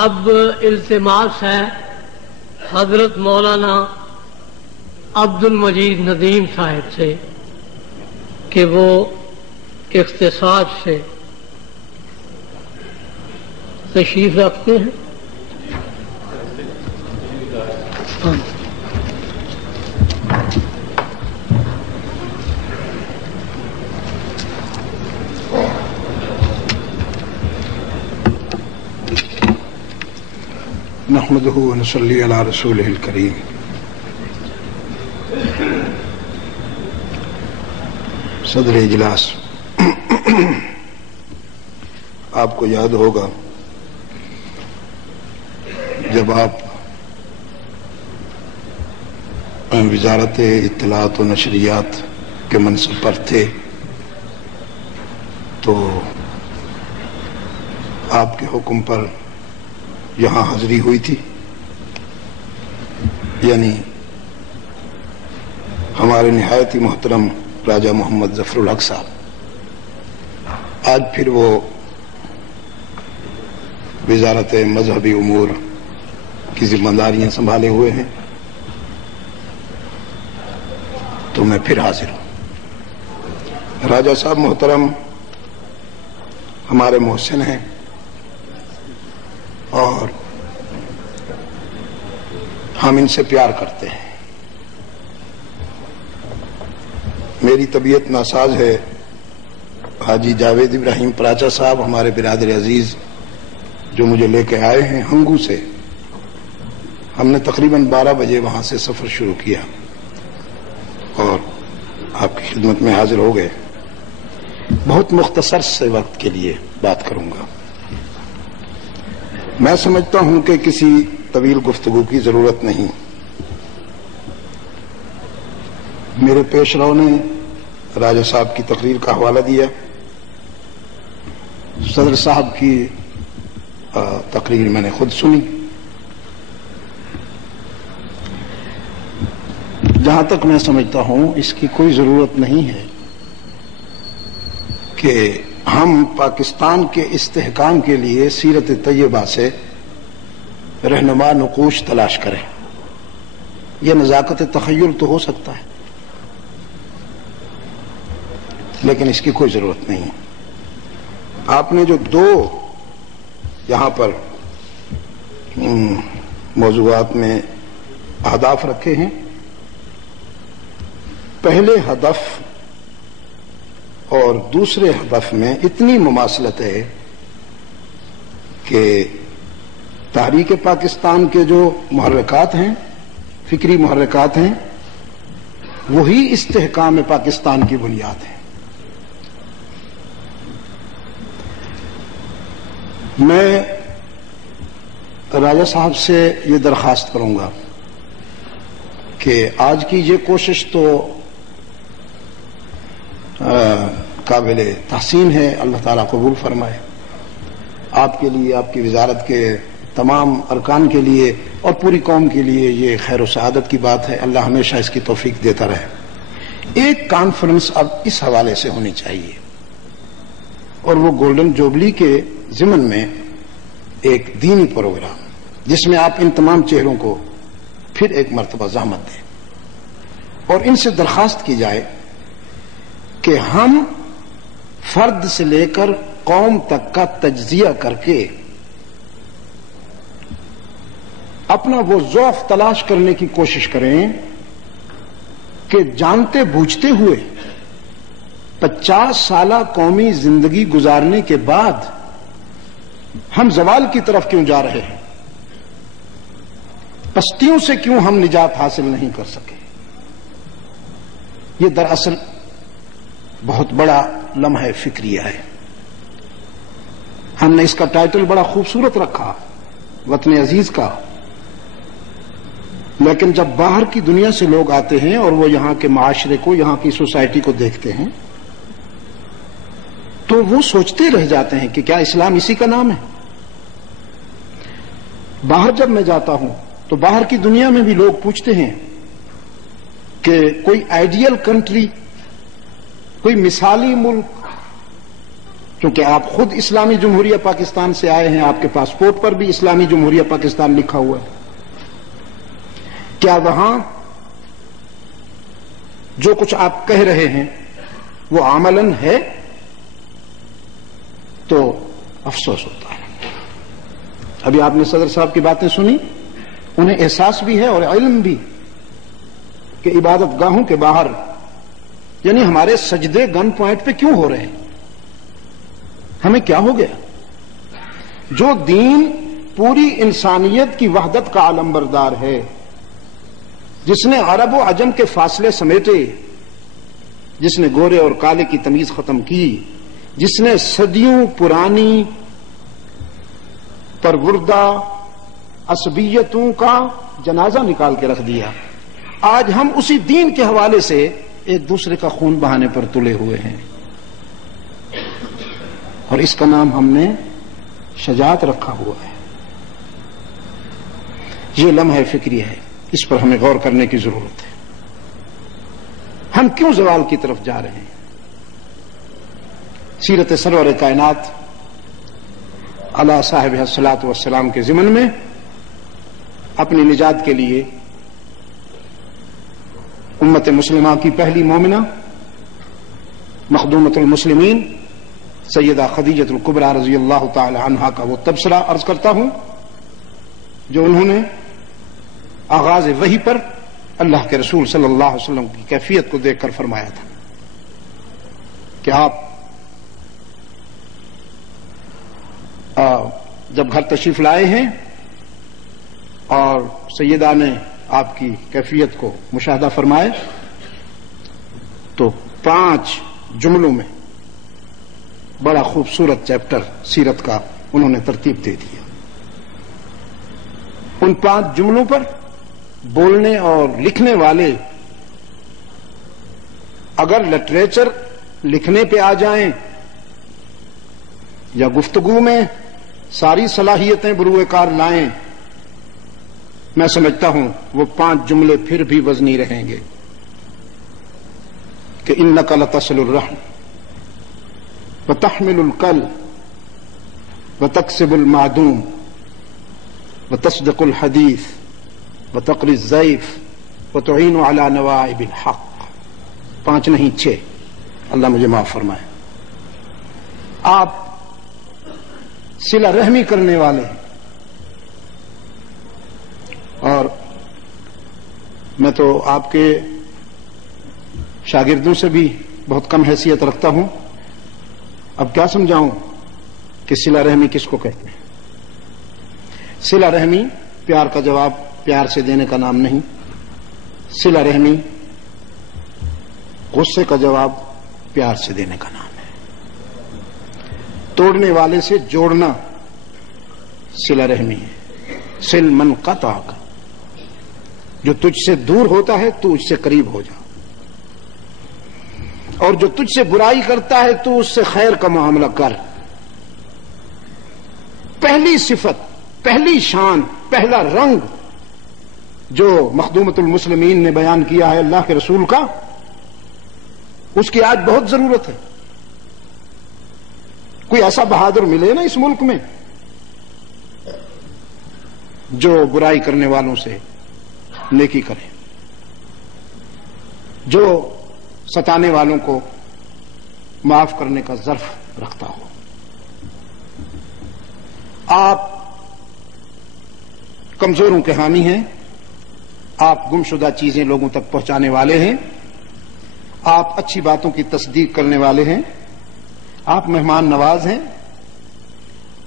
اب التماس ہے حضرت مولانا عبد المجید ندیم صاحب سے کہ وہ اختصاص سے تشریف رکھتے ہیں. نحمده ونصلي على رسوله الكريم. صدر اجلاس، آپ کو یاد ہوگا جب آپ وزارت اطلاعات و نشریات کے منصب پر تھے تو آپ کے حکم پر یہاں حاضری ہوئی تھی، یعنی ہمارے نہایت ہی محترم راجہ محمد ظفر الحق صاحب آج پھر وہ وزارت مذہبی امور کی ذمہ داریاں سنبھالے ہوئے ہیں، تو میں پھر حاضر ہوں. راجہ صاحب محترم ہمارے محسن ہیں اور ہم ان سے پیار کرتے ہیں. میری طبیعت ناساز ہے. حاجی جاوید ابراہیم پراچا صاحب ہمارے برادر عزیز جو مجھے لے کے آئے ہیں ہنگو سے، ہم نے تقریباً 12 بجے وہاں سے سفر شروع کیا اور آپ کی خدمت میں حاضر ہو گئے. بہت مختصر سے وقت کے لیے بات کروں گا. میں سمجھتا ہوں کہ کسی طویل گفتگو کی ضرورت نہیں. میرے پیش رو نے راجہ صاحب کی تقریر کا حوالہ دیا، صدر صاحب کی تقریر میں نے خود سنی. جہاں تک میں سمجھتا ہوں اس کی کوئی ضرورت نہیں ہے کہ ہم پاکستان کے استحکام کے لیے سیرت طیبہ سے رہنما نقوش تلاش کریں. یہ نزاکت تخیل تو ہو سکتا ہے لیکن اس کی کوئی ضرورت نہیں. آپ نے جو 2 یہاں پر موضوعات میں اہداف رکھے ہیں، پہلے ہدف اور دوسرے ہدف میں اتنی مماثلت ہے کہ تحریک پاکستان کے جو محرکات ہیں، فکری محرکات ہیں، وہی استحکام پاکستان کی بنیاد ہے. میں راجہ صاحب سے یہ درخواست کروں گا کہ آج کی یہ کوشش تو قابل تحسین ہے، اللہ تعالیٰ قبول فرمائے. آپ کے لیے، آپ کی وزارت کے تمام ارکان کے لیے اور پوری قوم کے لیے یہ خیر و سعادت کی بات ہے. اللہ ہمیشہ اس کی توفیق دیتا رہے. ایک کانفرنس اب اس حوالے سے ہونی چاہیے اور وہ گولڈن جوبلی کے ضمن میں ایک دینی پروگرام جس میں آپ ان تمام چہروں کو پھر ایک مرتبہ زحمت دیں اور ان سے درخواست کی جائے کہ ہم فرد سے لے کر قوم تک کا تجزیہ کر کے اپنا وہ ضعف تلاش کرنے کی کوشش کریں کہ جانتے بوجھتے ہوئے 50 سالہ قومی زندگی گزارنے کے بعد ہم زوال کی طرف کیوں جا رہے ہیں، پستیوں سے کیوں ہم نجات حاصل نہیں کر سکے. یہ دراصل بہت بڑا لمحہ فکریہ ہے. ہم نے اس کا ٹائٹل بڑا خوبصورت رکھا، وطن عزیز کا، لیکن جب باہر کی دنیا سے لوگ آتے ہیں اور وہ یہاں کے معاشرے کو، یہاں کی سوسائٹی کو دیکھتے ہیں تو وہ سوچتے رہ جاتے ہیں کہ کیا اسلام اسی کا نام ہے. باہر جب میں جاتا ہوں تو باہر کی دنیا میں بھی لوگ پوچھتے ہیں کہ کوئی آئیڈیل کنٹری، کوئی مثالی ملک چونکہ آپ خود اسلامی جمہوریہ پاکستان سے آئے ہیں، آپ کے پاسپورٹ پر بھی اسلامی جمہوریہ پاکستان لکھا ہوا ہے، کیا وہاں جو کچھ آپ کہہ رہے ہیں وہ عملاً ہے؟ تو افسوس ہوتا ہے۔ ابھی آپ نے صدر صاحب کی باتیں سنی، انہیں احساس بھی ہے اور علم بھی کہ عبادت گاہوں کے باہر، یعنی ہمارے سجدے گن پوائنٹ پہ کیوں ہو رہے ہیں؟ ہمیں کیا ہو گیا؟ جو دین پوری انسانیت کی وحدت کا علمبردار ہے، جس نے عرب و عجم کے فاصلے سمیٹے، جس نے گورے اور کالے کی تمیز ختم کی، جس نے صدیوں پرانی پروردہ عصبیتوں کا جنازہ نکال کے رکھ دیا، آج ہم اسی دین کے حوالے سے ایک دوسرے کا خون بہانے پر تلے ہوئے ہیں، اور اس کا نام ہم نے شجاعت رکھا ہوا ہے۔ یہ لمحہ فکری ہے، اس پر ہمیں غور کرنے کی ضرورت ہے۔ ہم کیوں زوال کی طرف جا رہے ہیں؟ سیرت سرور کائنات علی صاحب الصلاۃ والسلام کے ضمن میں اپنی نجات کے لیے امت مسلمہ کی پہلی مومنہ مخدومۃ المسلمین سیدہ خدیجۃ الکبریٰ رضی اللہ تعالی عنہا کا وہ تبصرہ عرض کرتا ہوں جو انہوں نے آغاز وحی پر اللہ کے رسول صلی اللہ علیہ وسلم کی کیفیت کو دیکھ کر فرمایا تھا کہ آپ جب گھر تشریف لائے ہیں اور سیدہ نے آپ کی کیفیت کو مشاہدہ فرمائے تو 5 جملوں میں بڑا خوبصورت چیپٹر سیرت کا انہوں نے ترتیب دے دیا۔ ان 5 جملوں پر بولنے اور لکھنے والے اگر لٹریچر لکھنے پہ آ جائیں یا گفتگو میں ساری صلاحیتیں بروئے کار لائیں، میں سمجھتا ہوں وہ 5 جملے پھر بھی وزنی رہیں گے کہ انک لتصل الرحم وتحمل الکل وتکسب المعدوم وتصدق الحدیث وتقری الضیف وتعین علی نوائب الحق۔ 5 نہیں 6، اللہ مجھے معاف فرمائے۔ آپ صلہ رحمی کرنے والے ہیں، اور میں تو آپ کے شاگردوں سے بھی بہت کم حیثیت رکھتا ہوں، اب کیا سمجھاؤں کہ صلہ رحمی کس کو کہتے ہیں؟ صلہ رحمی پیار کا جواب پیار سے دینے کا نام نہیں، صلہ رحمی غصے کا جواب پیار سے دینے کا نام ہے۔ توڑنے والے سے جوڑنا صلہ رحمی ہے۔ صل من قطعک، جو تجھ سے دور ہوتا ہے تو اس سے قریب ہو جا، اور جو تجھ سے برائی کرتا ہے تو اس سے خیر کا معاملہ کر۔ پہلی صفت، پہلی شان، پہلا رنگ جو مخدومۃ المسلمین نے بیان کیا ہے اللہ کے رسول کا، اس کی آج بہت ضرورت ہے۔ کوئی ایسا بہادر ملے نا اس ملک میں جو برائی کرنے والوں سے نیکی کرے، جو ستانے والوں کو معاف کرنے کا ظرف رکھتا ہو۔ آپ کمزوروں کے حامی ہیں، آپ گمشدہ چیزیں لوگوں تک پہنچانے والے ہیں، آپ اچھی باتوں کی تصدیق کرنے والے ہیں، آپ مہمان نواز ہیں،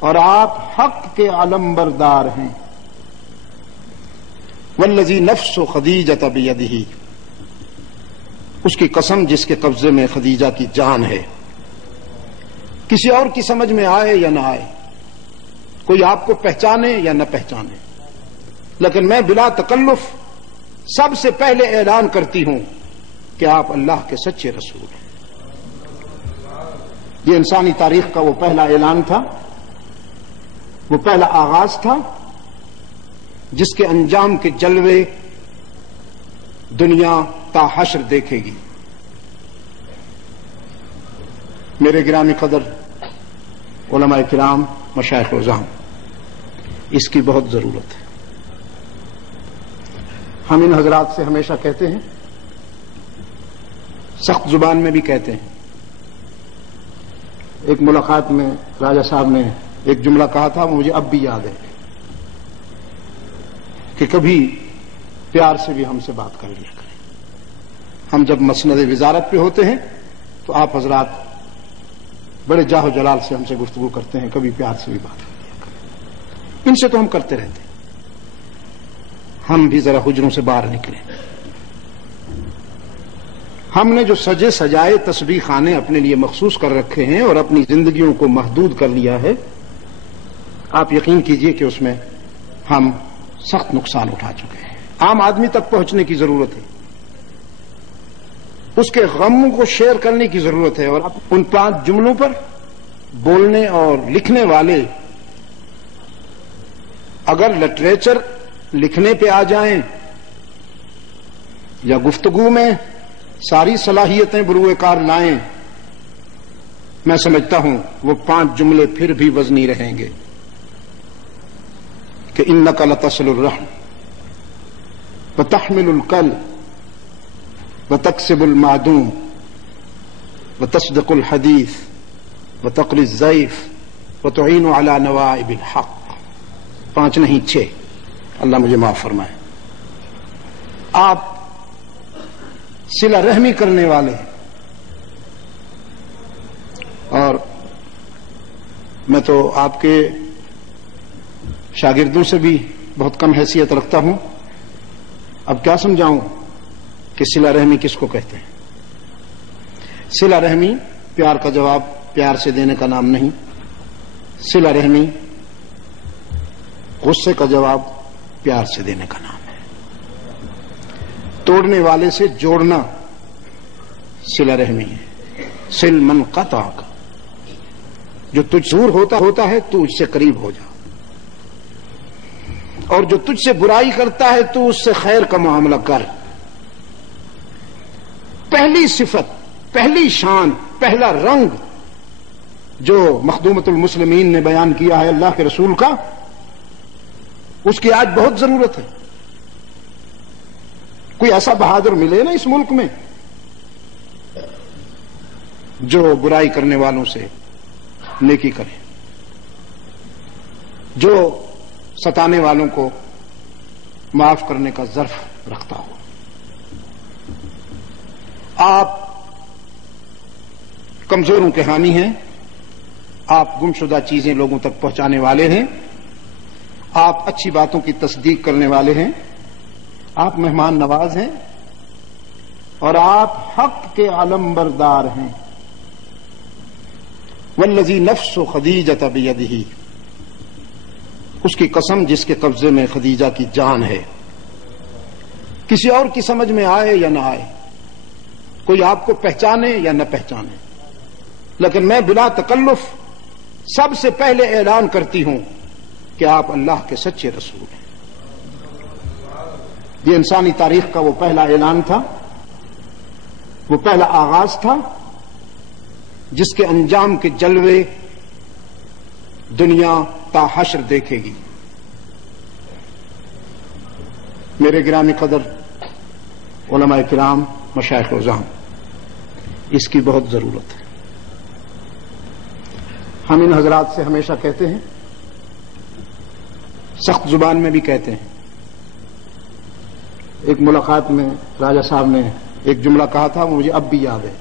اور آپ حق کے علمبردار ہیں۔ والذی نفس خدیجہ بیدہ، اس کی قسم جس کے قبضے میں خدیجہ کی جان ہے۔ کسی اور کی سمجھ میں آئے یا نہ آئے، کوئی آپ کو پہچانے یا نہ پہچانے، لیکن میں بلا تکلف سب سے پہلے اعلان کرتی ہوں کہ آپ اللہ کے سچے رسول ہیں۔ یہ انسانی تاریخ کا وہ پہلا اعلان تھا، وہ پہلا آغاز تھا جس کے انجام کے جلوے دنیا تا حشر دیکھے گی۔ میرے گرامی قدر علماء کرام، مشائخ وزام، اس کی بہت ضرورت ہے۔ ہم ان حضرات سے ہمیشہ کہتے ہیں، سخت زبان میں بھی کہتے ہیں۔ ایک ملاقات میں راجہ صاحب نے ایک جملہ کہا تھا، مجھے اب بھی یاد ہے کہ کبھی پیار سے بھی ہم سے بات کر لیا کریں۔ ہم جب مسند وزارت پہ ہوتے ہیں تو آپ حضرات بڑے جاہ و جلال سے ہم سے گفتگو کرتے ہیں، کبھی پیار سے بھی بات کر لیا کریں۔ ان سے تو ہم کرتے رہتے ہیں، ہم بھی ذرا حجروں سے باہر نکلیں۔ ہم نے جو سجے سجائے تسبیح خانے اپنے لیے مخصوص کر رکھے ہیں اور اپنی زندگیوں کو محدود کر لیا ہے، آپ یقین کیجئے کہ اس میں ہم سخت نقصان اٹھا چکے ہیں۔ عام آدمی تک پہنچنے کی ضرورت ہے، اس کے غم کو شیئر کرنے کی ضرورت ہے، اور ان 5 جملوں پر بولنے اور لکھنے والے اگر لٹریچر لکھنے پہ آ جائیں یا گفتگو میں ساری صلاحیتیں بروئے کار لائیں، میں سمجھتا ہوں وہ 5 جملے پھر بھی وزنی رہیں گے کہ انک لتصل الرحم وتحمل الکل وتکسب المعدوم وتصدق الحدیث وتقری الضیف وتعین علی نوائب الحق۔ 5 نہیں 6، اللہ مجھے معاف فرمائے۔ آپ صلہ رحمی کرنے والے، اور میں تو آپ کے شاگردوں سے بھی بہت کم حیثیت رکھتا ہوں، اب کیا سمجھاؤں کہ صلہ رحمی کس کو کہتے ہیں۔ صلہ رحمی پیار کا جواب پیار سے دینے کا نام نہیں، صلہ رحمی غصے کا جواب پیار سے دینے کا نام ہے۔ توڑنے والے سے جوڑنا صلہ رحمی ہے۔ صل من قطعک، جو تجھ دور ہوتا ہے تو اس سے قریب ہو جا، اور جو تجھ سے برائی کرتا ہے تو اس سے خیر کا معاملہ کر۔ پہلی صفت، پہلی شان، پہلا رنگ جو مخدومۃ المسلمین نے بیان کیا ہے اللہ کے رسول کا، اس کی آج بہت ضرورت ہے۔ کوئی ایسا بہادر ملے نا اس ملک میں جو برائی کرنے والوں سے نیکی کرے، جو ستانے والوں کو معاف کرنے کا ظرف رکھتا ہو۔ آپ کمزوروں کے حامی ہیں، آپ گمشدہ چیزیں لوگوں تک پہنچانے والے ہیں، آپ اچھی باتوں کی تصدیق کرنے والے ہیں، آپ مہمان نواز ہیں، اور آپ حق کے علم بردار ہیں۔ والذی نفس خدیجہ بیدہ، اس کی قسم جس کے قبضے میں خدیجہ کی جان ہے۔ کسی اور کی سمجھ میں آئے یا نہ آئے، کوئی آپ کو پہچانے یا نہ پہچانے، لیکن میں بلا تکلف سب سے پہلے اعلان کرتی ہوں کہ آپ اللہ کے سچے رسول ہیں۔ یہ انسانی تاریخ کا وہ پہلا اعلان تھا، وہ پہلا آغاز تھا جس کے انجام کے جلوے دنیا تا حشر دیکھے گی۔ میرے گرامی قدر علماء کرام، مشائخ وزام، اس کی بہت ضرورت ہے۔ ہم ان حضرات سے ہمیشہ کہتے ہیں، سخت زبان میں بھی کہتے ہیں۔ ایک ملاقات میں راجہ صاحب نے ایک جملہ کہا تھا، مجھے اب بھی یاد ہے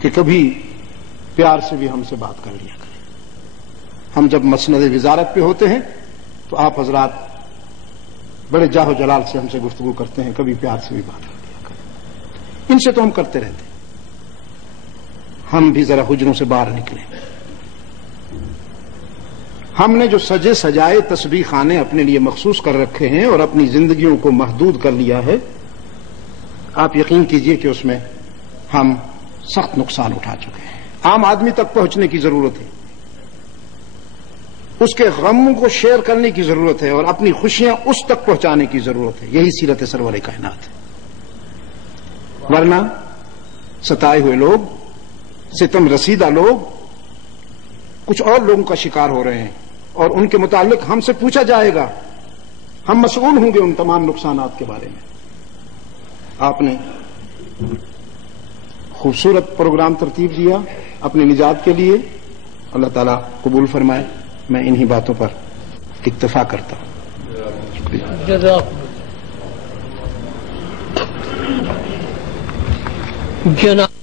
کہ کبھی پیار سے بھی ہم سے بات کر لیا کریں۔ ہم جب مسند وزارت پہ ہوتے ہیں تو آپ حضرات بڑے جاہ و جلال سے ہم سے گفتگو کرتے ہیں، کبھی پیار سے بھی بات کر لیا کریں۔ ان سے تو ہم کرتے رہتے ہیں، ہم بھی ذرا حجروں سے باہر نکلیں۔ ہم نے جو سجے سجائے تسبیح خانے اپنے لیے مخصوص کر رکھے ہیں اور اپنی زندگیوں کو محدود کر لیا ہے، آپ یقین کیجئے کہ اس میں ہم سخت نقصان اٹھا چکے ہیں۔ عام آدمی تک پہنچنے کی ضرورت ہے، اس کے غم کو شیئر کرنے کی ضرورت ہے، اور اپنی خوشیاں اس تک پہنچانے کی ضرورت ہے۔ یہی سیرت سرور کائنات ہے۔ ورنہ ستائے ہوئے لوگ، ستم رسیدہ لوگ کچھ اور لوگوں کا شکار ہو رہے ہیں، اور ان کے متعلق ہم سے پوچھا جائے گا، ہم مسئول ہوں گے ان تمام نقصانات کے بارے میں۔ آپ نے خوبصورت پروگرام ترتیب دیا اپنی نجات کے لیے، اللہ تعالیٰ قبول فرمائے۔ میں انہی باتوں پر اکتفا کرتا ہوں۔ جناب